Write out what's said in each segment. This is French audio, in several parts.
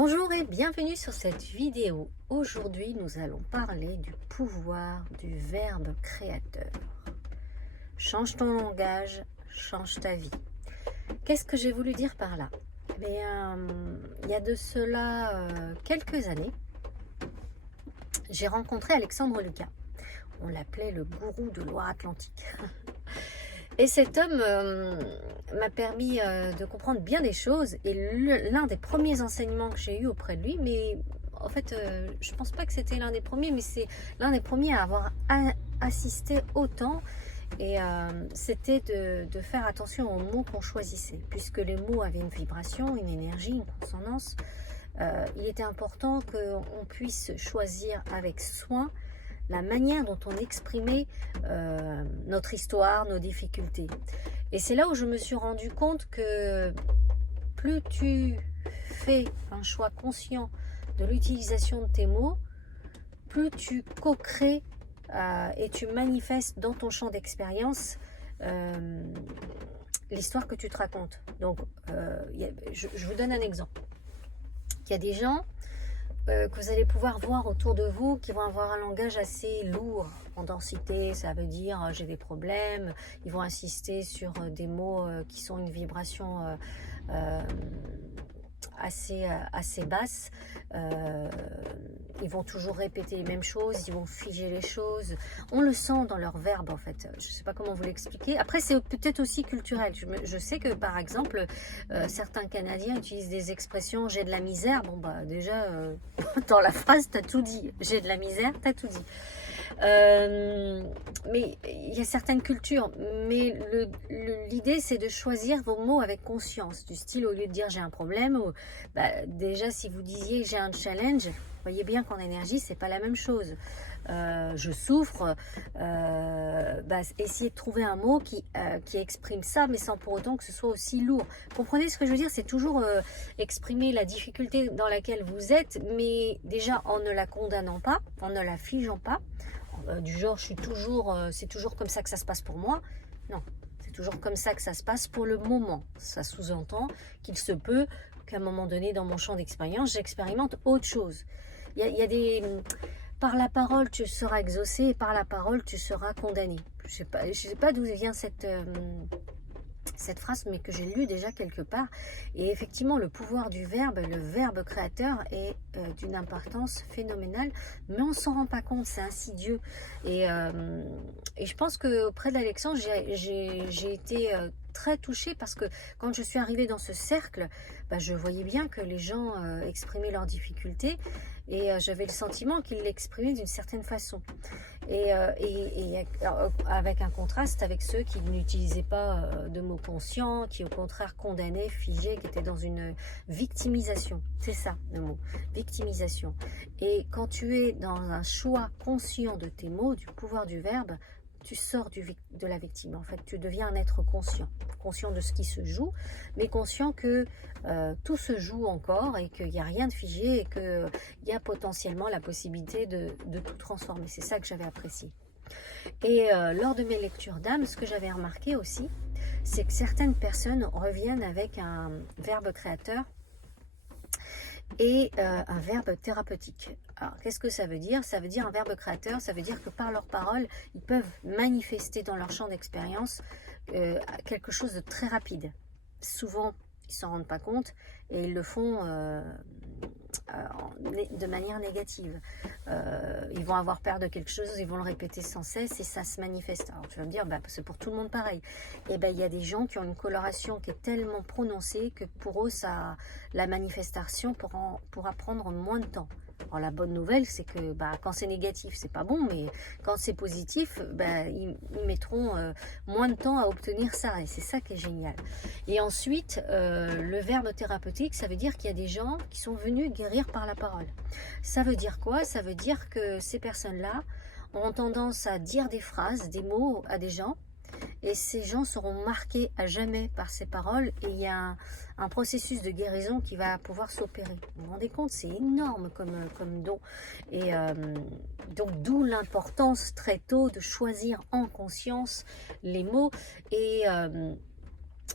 Bonjour et bienvenue sur cette vidéo. Aujourd'hui, nous allons parler du pouvoir du verbe créateur. Change ton langage, change ta vie. Qu'est-ce que j'ai voulu dire par là? Il y a de cela quelques années, j'ai rencontré Alexandre Lucas. On l'appelait le gourou de Loire-Atlantique. Et cet homme m'a permis de comprendre bien des choses. Et l'un des premiers enseignements que j'ai eu auprès de lui, mais en fait, je ne pense pas que c'était l'un des premiers, mais c'est l'un des premiers à avoir assisté autant. Et c'était de faire attention aux mots qu'on choisissait. Puisque les mots avaient une vibration, une énergie, une consonance, il était important qu'on puisse choisir avec soin la manière dont on exprimait notre histoire, nos difficultés. Et c'est là où je me suis rendu compte que plus tu fais un choix conscient de l'utilisation de tes mots, plus tu co-crées et tu manifestes dans ton champ d'expérience l'histoire que tu te racontes. Donc, je vous donne un exemple. Il y a des gens que vous allez pouvoir voir autour de vous qui vont avoir un langage assez lourd en densité, ça veut dire j'ai des problèmes, ils vont insister sur des mots qui sont une vibration assez basse, ils vont toujours répéter les mêmes choses, ils vont figer les choses, on le sent dans leur verbe en fait, je ne sais pas comment vous l'expliquer. Après c'est peut-être aussi culturel, je sais que par exemple certains Canadiens utilisent des expressions j'ai de la misère, bon bah déjà dans la phrase tu as tout dit, j'ai de la misère, tu as tout dit. Mais il y a certaines cultures, mais l'idée c'est de choisir vos mots avec conscience, du style au lieu de dire j'ai un problème, ou, déjà si vous disiez j'ai un challenge, voyez bien qu'en énergie c'est pas la même chose. Je souffre, essayez de trouver un mot qui exprime ça, mais sans pour autant que ce soit aussi lourd. Comprenez ce que je veux dire? C'est toujours exprimer la difficulté dans laquelle vous êtes, mais déjà en ne la condamnant pas, en ne la figeant pas, du genre c'est toujours comme ça que ça se passe pour moi. Non, c'est toujours comme ça que ça se passe pour le moment. Ça sous-entend qu'il se peut qu'à un moment donné dans mon champ d'expérience, j'expérimente autre chose. Il y a des... Par la parole, tu seras exaucé et par la parole, tu seras condamné. Je ne sais pas d'où vient cette phrase, mais que j'ai lue déjà quelque part. Et effectivement, le pouvoir du verbe, le verbe créateur est d'une importance phénoménale, mais on ne s'en rend pas compte, c'est insidieux. Et je pense qu'auprès d'Alexandre, j'ai été très touchée parce que quand je suis arrivée dans ce cercle, je voyais bien que les gens exprimaient leurs difficultés et j'avais le sentiment qu'ils l'exprimaient d'une certaine façon. Et avec un contraste avec ceux qui n'utilisaient pas de mots conscients, qui au contraire condamnaient, figeaient, qui étaient dans une victimisation. C'est ça le mot, victimisation. Et quand tu es dans un choix conscient de tes mots, du pouvoir du verbe, tu sors de la victime. En fait, tu deviens un être conscient, conscient de ce qui se joue, mais conscient que tout se joue encore et qu'il n'y a rien de figé et qu'il y a potentiellement la possibilité de tout transformer. C'est ça que j'avais apprécié. Et lors de mes lectures d'âme, ce que j'avais remarqué aussi, c'est que certaines personnes reviennent avec un verbe créateur et un verbe thérapeutique. Alors, qu'est-ce que ça veut dire? Ça veut dire un verbe créateur, ça veut dire que par leurs paroles, ils peuvent manifester dans leur champ d'expérience quelque chose de très rapide. Souvent, ils ne s'en rendent pas compte et ils le font de manière négative. Ils vont avoir peur de quelque chose, ils vont le répéter sans cesse et ça se manifeste. Alors tu vas me dire, c'est pour tout le monde pareil. Et il y a des gens qui ont une coloration qui est tellement prononcée que pour eux, la manifestation pourra prendre moins de temps. Alors la bonne nouvelle, c'est que quand c'est négatif, c'est pas bon, mais quand c'est positif, ils mettront moins de temps à obtenir ça, et c'est ça qui est génial. Et ensuite, le verbe thérapeutique, ça veut dire qu'il y a des gens qui sont venus guérir par la parole. Ça veut dire quoi? Ça veut dire que ces personnes-là ont tendance à dire des phrases, des mots à des gens, et ces gens seront marqués à jamais par ces paroles et il y a un processus de guérison qui va pouvoir s'opérer. Vous vous rendez compte, c'est énorme comme don. Et donc d'où l'importance très tôt de choisir en conscience les mots et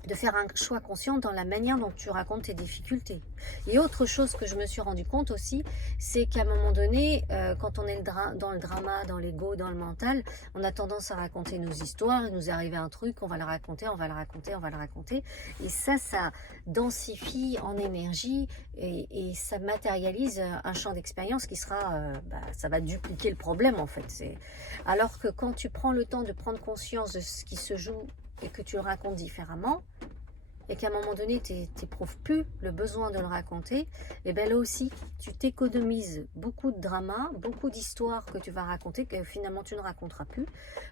de faire un choix conscient dans la manière dont tu racontes tes difficultés. Et autre chose que je me suis rendu compte aussi, c'est qu'à un moment donné, quand on est dans le drama, dans l'ego, dans le mental, on a tendance à raconter nos histoires, il nous arrive un truc, on va le raconter, on va le raconter, on va le raconter. Et ça densifie en énergie et ça matérialise un champ d'expérience qui sera, ça va dupliquer le problème en fait. Alors que quand tu prends le temps de prendre conscience de ce qui se joue et que tu le racontes différemment, et qu'à un moment donné, tu n'éprouves plus le besoin de le raconter, et bien là aussi, tu t'économises beaucoup de drama, beaucoup d'histoires que tu vas raconter, que finalement tu ne raconteras plus.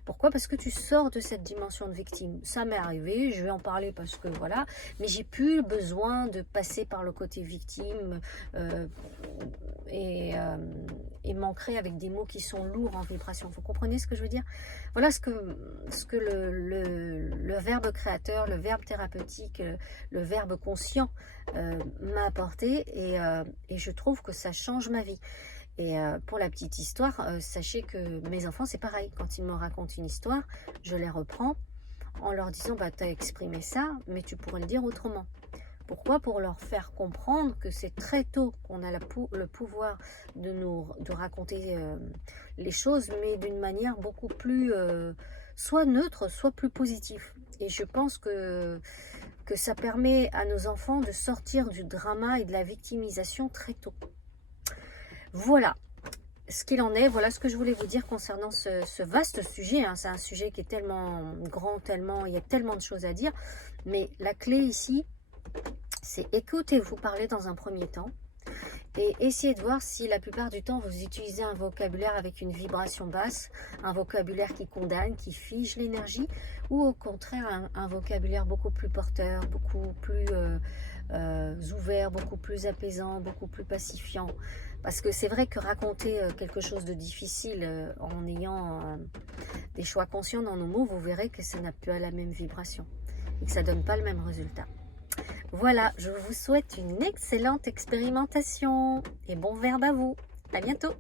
Pourquoi? Parce que tu sors de cette dimension de victime. Ça m'est arrivé, je vais en parler parce que voilà, mais j'ai plus besoin de passer par le côté victime et m'ancrer avec des mots qui sont lourds en vibration. Vous comprenez ce que je veux dire? Voilà ce que le verbe créateur, le verbe thérapeutique, le verbe conscient m'a apporté et je trouve que ça change ma vie. Et pour la petite histoire, sachez que mes enfants, c'est pareil. Quand ils me racontent une histoire, je les reprends en leur disant bah, tu as exprimé ça, mais tu pourrais le dire autrement. Pourquoi? Pour leur faire comprendre que c'est très tôt qu'on a le pouvoir de raconter les choses, mais d'une manière beaucoup plus soit neutre, soit plus positive. Et je pense que ça permet à nos enfants de sortir du drama et de la victimisation très tôt. Voilà ce qu'il en est, voilà ce que je voulais vous dire concernant ce vaste sujet. Hein. C'est un sujet qui est tellement grand, il y a tellement de choses à dire. Mais la clé ici, c'est écoutez-vous parler dans un premier temps et essayez de voir si la plupart du temps vous utilisez un vocabulaire avec une vibration basse, un vocabulaire qui condamne, qui fige l'énergie, ou au contraire un vocabulaire beaucoup plus porteur, beaucoup plus ouvert, beaucoup plus apaisant, beaucoup plus pacifiant. Parce que c'est vrai que raconter quelque chose de difficile en ayant des choix conscients dans nos mots, vous verrez que ça n'a plus la même vibration et que ça ne donne pas le même résultat. Voilà, je vous souhaite une excellente expérimentation et bon verbe à vous. À bientôt.